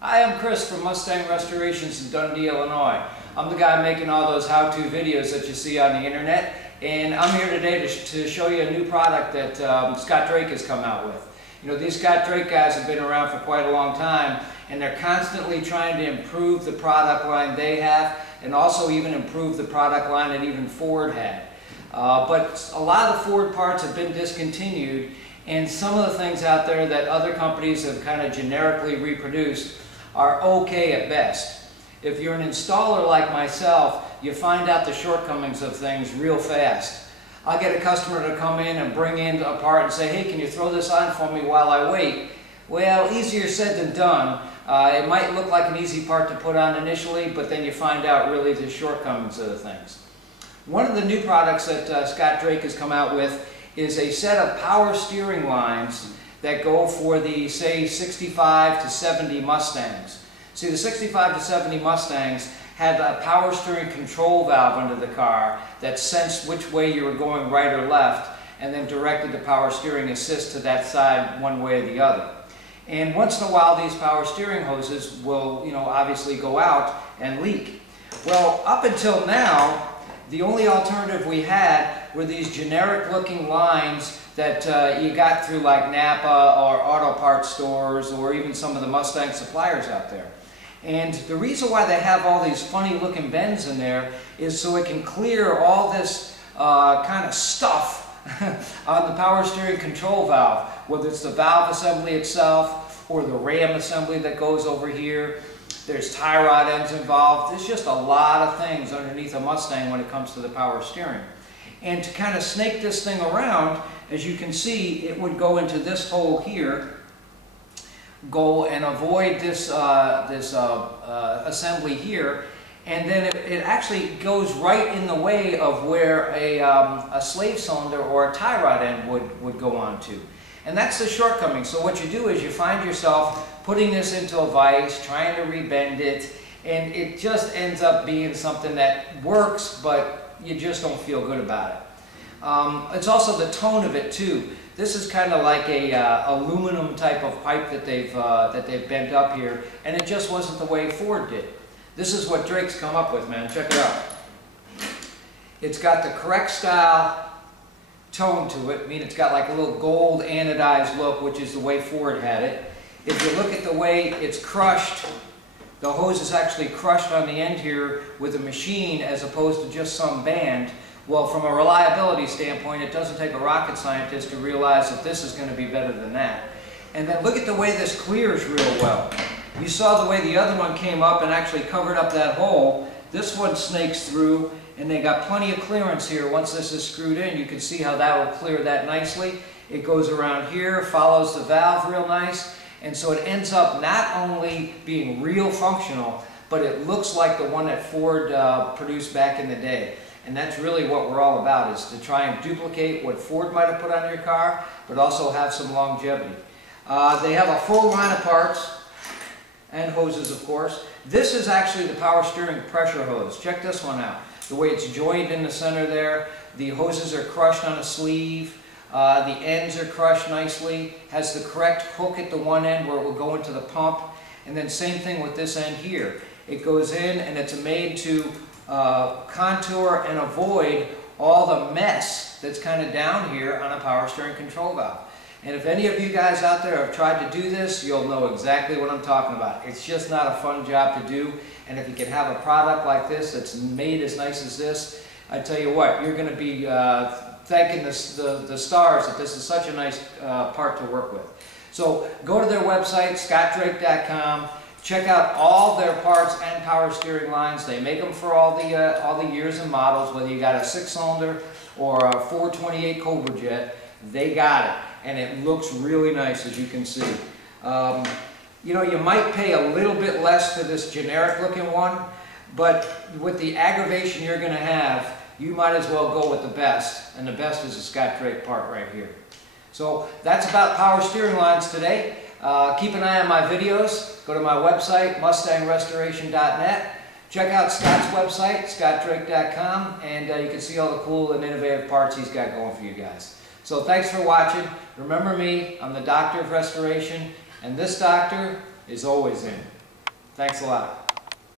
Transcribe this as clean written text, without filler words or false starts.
Hi, I'm Chris from Mustang Restorations in Dundee, Illinois. I'm the guy making all those how-to videos that you see on the internet, and I'm here today to show you a new product that Scott Drake has come out with. You know, these Scott Drake guys have been around for quite a long time, and they're constantly trying to improve the product line they have, and also even improve the product line that even Ford had. But a lot of the Ford parts have been discontinued, and some of the things out there that other companies have kind of generically reproduced are okay at best. If you're an installer like myself, you find out the shortcomings of things real fast. I'll get a customer to come in and bring in a part and say, hey, can you throw this on for me while I wait? Well, easier said than done. It might look like an easy part to put on initially, but then you find out really the shortcomings of the things. One of the new products that Scott Drake has come out with is a set of power steering lines that go for the, say, 65 to 70 Mustangs. See, the 65 to 70 Mustangs had a power steering control valve under the car that sensed which way you were going, right or left, and then directed the power steering assist to that side one way or the other. And once in a while, these power steering hoses will, obviously go out and leak. Well, up until now, the only alternative we had were these generic-looking lines that you got through like Napa or auto parts stores or even some of the Mustang suppliers out there. And the reason why they have all these funny looking bends in there is so it can clear all this kind of stuff on the power steering control valve, whether it's the valve assembly itself or the ram assembly that goes over here. There's tie rod ends involved. There's just a lot of things underneath a Mustang when it comes to the power steering. And to kind of snake this thing around, as you can see, it would go into this hole here, go and avoid this, assembly here, and then it actually goes right in the way of where a slave cylinder or a tie rod end would go onto. And that's the shortcoming. So what you do is you find yourself putting this into a vise, trying to rebend it, and it just ends up being something that works, but you just don't feel good about it. It's also the tone of it too. This is kind of like a aluminum type of pipe that they've bent up here, and it just wasn't the way Ford did. This is what Drake's come up with, man. Check it out. It's got the correct style tone to it. I mean, it's got like a little gold anodized look, which is the way Ford had it. If you look at the way it's crushed, the hose is actually crushed on the end here with a machine as opposed to just some band. Well, from a reliability standpoint, it doesn't take a rocket scientist to realize that this is going to be better than that. And then look at the way this clears real well. You saw the way the other one came up and actually covered up that hole. This one snakes through, and they got plenty of clearance here. Once this is screwed in, you can see how that will clear that nicely. It goes around here, follows the valve real nice. And so it ends up not only being real functional, but it looks like the one that Ford produced back in the day. And that's really what we're all about, is to try and duplicate what Ford might have put on your car, but also have some longevity. They have a full line of parts and hoses, of course. This is actually the power steering pressure hose. Check this one out. The way it's joined in the center there. The hoses are crushed on a sleeve. The ends are crushed nicely, has the correct hook at the one end where it will go into the pump, and then same thing with this end here. It goes in and it's made to contour and avoid all the mess that's kind of down here on a power steering control valve. And if any of you guys out there have tried to do this, you'll know exactly what I'm talking about. It's just not a fun job to do, and if you can have a product like this that's made as nice as this, I tell you what, you're going to be thanking the stars that this is such a nice part to work with. So go to their website, scottdrake.com. Check out all their parts and power steering lines. They make them for all the years and models, whether you got a 6-cylinder or a 428 Cobra Jet. They got it, and it looks really nice, as you can see. You know, you might pay a little bit less for this generic-looking one, but with the aggravation you're going to have, you might as well go with the best, and the best is the Scott Drake part right here. So that's about power steering lines today. Keep an eye on my videos. Go to my website, mustangrestoration.net. Check out Scott's website, scottdrake.com, and you can see all the cool and innovative parts he's got going for you guys. So thanks for watching. Remember me, I'm the Doctor of Restoration, and this doctor is always in. Thanks a lot.